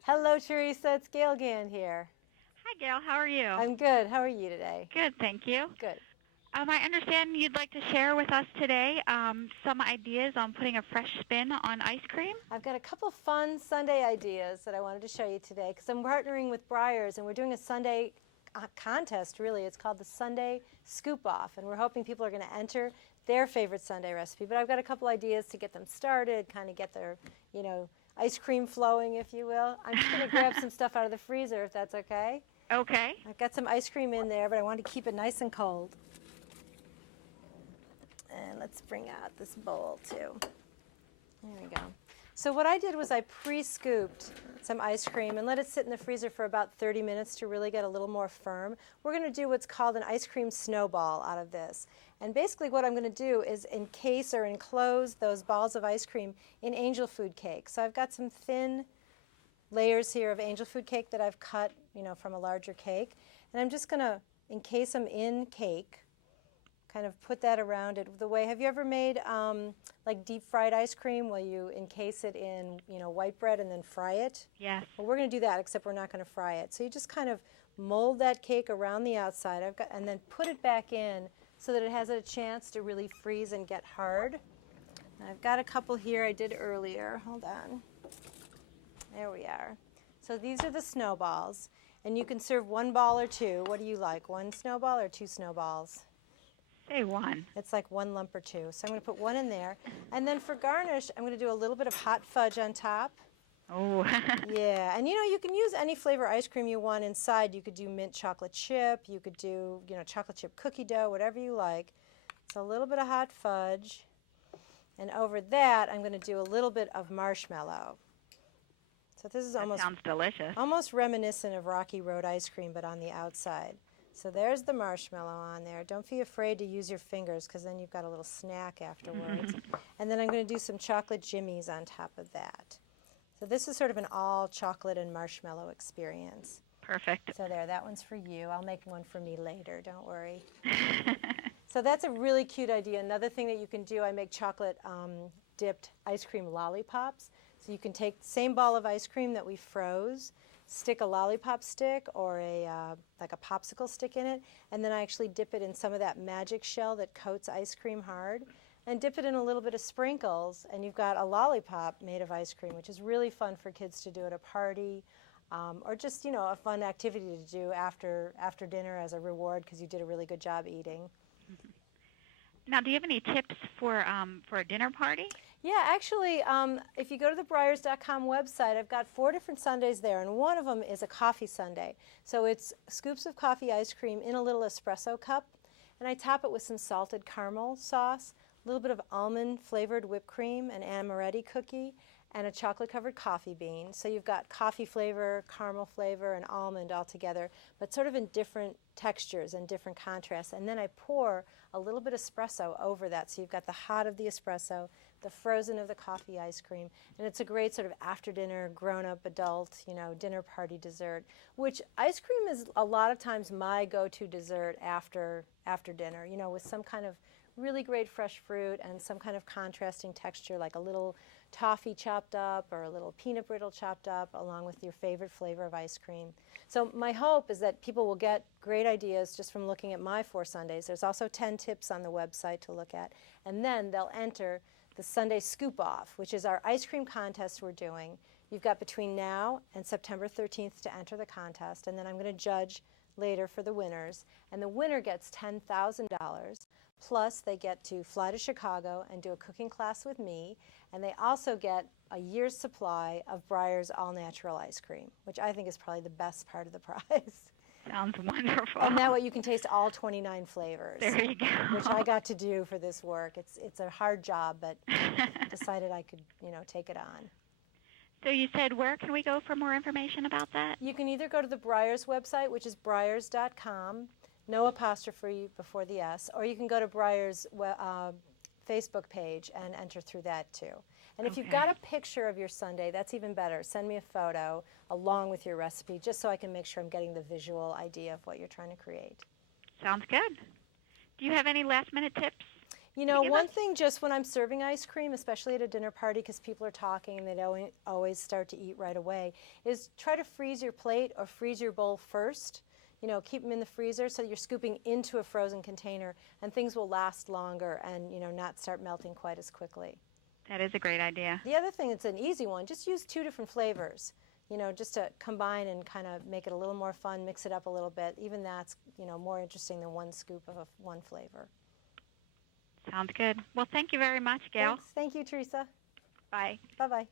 Hello, Teresa. It's Gale Gand here. Hi, Gail. How are you? I'm good. How are you today? Good, thank you. Good. I understand you'd like to share with us today some ideas on putting a fresh spin on ice cream. I've got a couple fun Sunday ideas that I wanted to show you today because I'm partnering with Breyers and we're doing a Sunday contest, really. It's called the Sunday Scoop Off, and we're hoping people are going to enter their favorite Sunday recipe. But I've got a couple ideas to get them started, kind of get their, ice cream flowing, if you will. I'm just going to grab some stuff out of the freezer, if that's okay. Okay. I've got some ice cream in there, but I want to keep it nice and cold. And let's bring out this bowl too. There we go. So what I did was I pre-scooped some ice cream and let it sit in the freezer for about 30 minutes to really get a little more firm. We're going to do what's called an ice cream snowball out of this. And basically what I'm going to do is encase or enclose those balls of ice cream in angel food cake. So I've got some thin layers here of angel food cake that I've cut, from a larger cake. And I'm just going to encase them in cake. Kind of put that around it the way. Have you ever made like deep fried ice cream where you encase it in white bread and then fry it? Yes. Well, we're going to do that, except we're not going to fry it. So you just kind of mold that cake around the outside. And then put it back in so that it has a chance to really freeze and get hard. And I've got a couple here I did earlier. Hold on. There we are. So these are the snowballs, and you can serve one ball or two. What do you like? One snowball or two snowballs? Say one. It's like one lump or two. So I'm going to put one in there. And then for garnish, I'm going to do a little bit of hot fudge on top. Oh. Yeah, and you can use any flavor ice cream you want inside. You could do mint chocolate chip. You could do, chocolate chip cookie dough, whatever you like. It's a little bit of hot fudge. And over that, I'm going to do a little bit of marshmallow. So this is sounds delicious. Almost reminiscent of Rocky Road ice cream, but on the outside. So there's the marshmallow on there. Don't be afraid to use your fingers because then you've got a little snack afterwards. And then I'm going to do some chocolate jimmies on top of that. So this is sort of an all chocolate and marshmallow experience. Perfect. So there, that one's for you. I'll make one for me later, don't worry. So that's a really cute idea. Another thing that you can do, I make chocolate dipped ice cream lollipops. So you can take the same ball of ice cream that we froze, stick a lollipop stick or like a popsicle stick in it, and then I actually dip it in some of that magic shell that coats ice cream hard, and dip it in a little bit of sprinkles, and you've got a lollipop made of ice cream, which is really fun for kids to do at a party, or just a fun activity to do after dinner as a reward because you did a really good job eating. Now, do you have any tips for a dinner party? Yeah, actually, if you go to the Breyers.com website, I've got 4 different sundaes there, and one of them is a coffee sundae. So it's scoops of coffee ice cream in a little espresso cup, and I top it with some salted caramel sauce, a little bit of almond-flavored whipped cream, an amaretti cookie, and a chocolate-covered coffee bean. So you've got coffee flavor, caramel flavor, and almond all together, but sort of in different textures and different contrasts. And then I pour a little bit of espresso over that. So you've got the hot of the espresso, the frozen of the coffee ice cream, and it's a great sort of after-dinner, grown-up, adult, dinner party dessert, which ice cream is a lot of times my go-to dessert after dinner, with some kind of really great fresh fruit and some kind of contrasting texture, like a little toffee chopped up or a little peanut brittle chopped up, along with your favorite flavor of ice cream. So my hope is that people will get great ideas just from looking at my 4 sundaes. There's also 10 tips on the website to look at, and then they'll enter the Sunday Scoop Off, which is our ice cream contest we're doing. You've got between now and September 13th to enter the contest, and then I'm going to judge later for the winners. And the winner gets $10,000, plus they get to fly to Chicago and do a cooking class with me, and they also get a year's supply of Breyers all-natural ice cream, which I think is probably the best part of the prize. Sounds wonderful. And that way you can taste all 29 flavors. There you go. Which I got to do for this work. It's a hard job, but decided I could, take it on. So you said, where can we go for more information about that? You can either go to the Breyers website, which is Breyers.com, no apostrophe before the S, or you can go to Breyers' Facebook page and enter through that too. And if you've got a picture of your sundae, that's even better. Send me a photo along with your recipe, just so I can make sure I'm getting the visual idea of what you're trying to create. Sounds good. Do you have any last-minute tips? You know, one thing just when I'm serving ice cream, especially at a dinner party because people are talking and they don't always start to eat right away, is try to freeze your plate or freeze your bowl first. You know, keep them in the freezer so you're scooping into a frozen container and things will last longer and, you know, not start melting quite as quickly. That is a great idea. The other thing, it's an easy one, just use 2 different flavors. You know, just to combine and kind of make it a little more fun, mix it up a little bit. Even that's, you know, more interesting than one scoop of one flavor. Sounds good. Well, thank you very much, Gale. Thanks. Thank you, Teresa. Bye. Bye-bye.